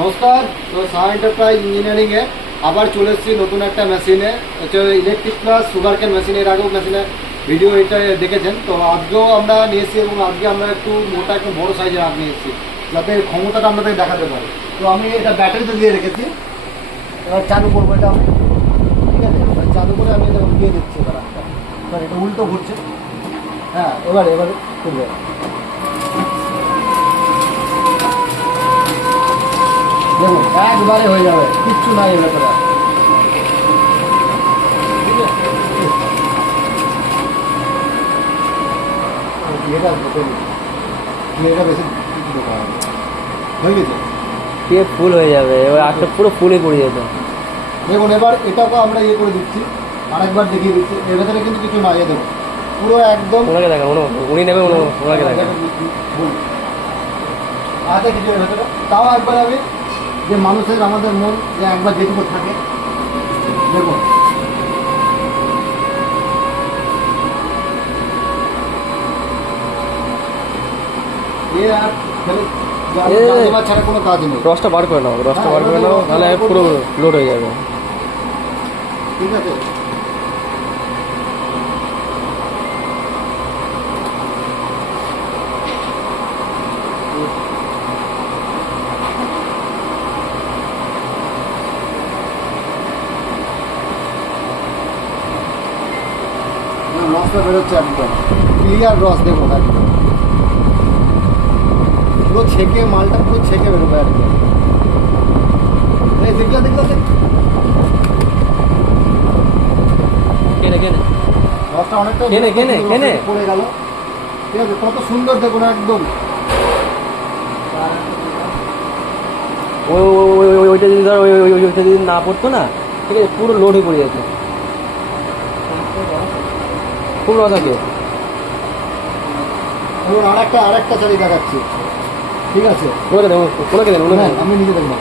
নমস্কার। তো সাহা এন্টারপ্রাইজ ইঞ্জিনিয়ারিংয়ে আবার চলে এসেছি নতুন একটা মেশিনে, হচ্ছে ইলেকট্রিক প্লাস সুগার কেন মেশিন। এর আগেও মেশিনের ভিডিও এটা দেখেছেন। তো আজকেও আমরা নিয়ে এসেছি এবং আজকে আমরা একটু মোটা একটু বড়ো সাইজের আগ নিয়ে এসেছি, যাতে ক্ষমতাটা আপনাদের দেখাতে পারি। তো আমি এটা ব্যাটারিতে দিয়ে রেখেছি, এবার চালু করবো এটা আমি। ঠিক আছে, এবার চালু করে আমি এটা দিয়ে দিচ্ছি। এবার এটা উল্টো ঘুরছে। হ্যাঁ, এবার করবে। দেখুন একবারে হয়ে যাবে, কিচ্ছু নাই এর ভেতরে। ফুল হয়ে যাবে, এবার আটটা পুরো ফুলে পড়ে যেত। দেখুন এবার এটাকে আমরা ইয়ে করে দিচ্ছি, আরেকবার দেখিয়ে দিচ্ছি। এর ভেতরে কিন্তু কিছু নাই, দেখুন পুরো একদম। ওনাকে দেখেন, উনি নেবে, ওনাকে দেখেন। আছে কিছু এর ভেতরে, তাও একবার আমি যে মানুষের আমাদের মন যে একবার যেটুকু থাকে, দেখুন এ আর ছাড়া কোনো কাজ নেই। রসটা বার করে নাও, নাহলে পুরো লোড হয়ে যাবে। ঠিক আছে, রসটা বেরোচ্ছে একদম ক্লিয়ার রস। দেখুন একদম পুরো ছেঁকে, মালটা পুরো ছেঁকে বেরোবে একদম। এই দেখলে রসটা অনেকটা পড়ে গেল। ঠিক আছে, কত সুন্দর দেখুন একদম। ওইটা যদি ধর ওইটা যদি না পড়তো না, ঠিক আছে, পুরো লোড হয়ে পড়ে যেত। খুব রস আছে। এবং আরেকটা চালি দেখাচ্ছি। ঠিক আছে, ওনাকে দেন। আমি নিজে দেখবো।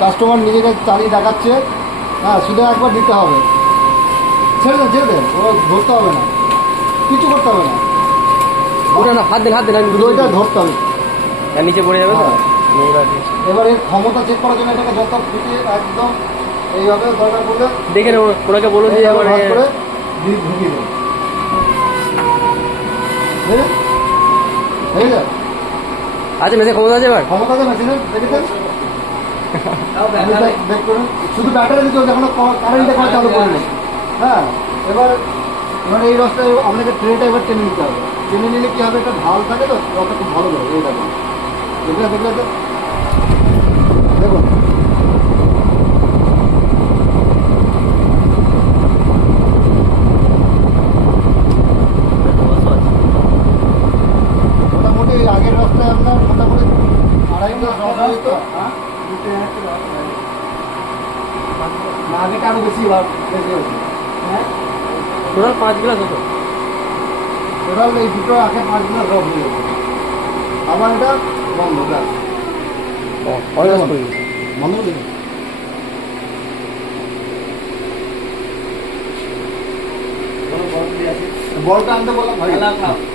কাস্টমার নিজেকে চালিয়ে দেখাচ্ছে। হ্যাঁ, শুধু একবার দিতে হবে। ছেড়ে দেন, ও ধরতে হবে না, কিছু করতে হবে না। ওটা না, হাত দেন, ওইটা ধরতে হবে, নিচে পড়ে যাবে। এবার এর ক্ষমতা চেক করার জন্য এটাকে যত ফুটিয়ে একদম এইভাবে দরকার পড়লে দেখে নেব। ওনাকে বলুন যে আমার করে ঢুকিয়ে দেন। ঠিক আছে, আচ্ছা, মেশিন ক্ষমতা আছে। এবার ক্ষমতা আছে মেশিনের, দেখেছেন? শুধু ব্যাটারি দিতে হবে, এখনো কারেন্টে করা চালু করে নেই। হ্যাঁ, এবার এই রসটা আপনাকে ট্রেটা এবার টেনে নিতে হবে। টেনে নিলে কি হবে, একটা ঢাল থাকে তো, রসটা খুব ভালো যাবে। এই দেখুন, দেখলে তো দেখুন মোটামুটি আগের রসটা আপনার মোটামুটি 2.5 গ্লাস রস হয়তো। না, আগেটা আরো বেশি হয়েছে। হ্যাঁ, টোটাল 5 গ্লাস হতো। টোটাল এই দুটো আগে 5 গ্লাস রস হয়ে গেছে। আবার এটা বন্ধ, গ্লাস বন্ধ করে দিন। বলটা আনতে বললাম ভাই।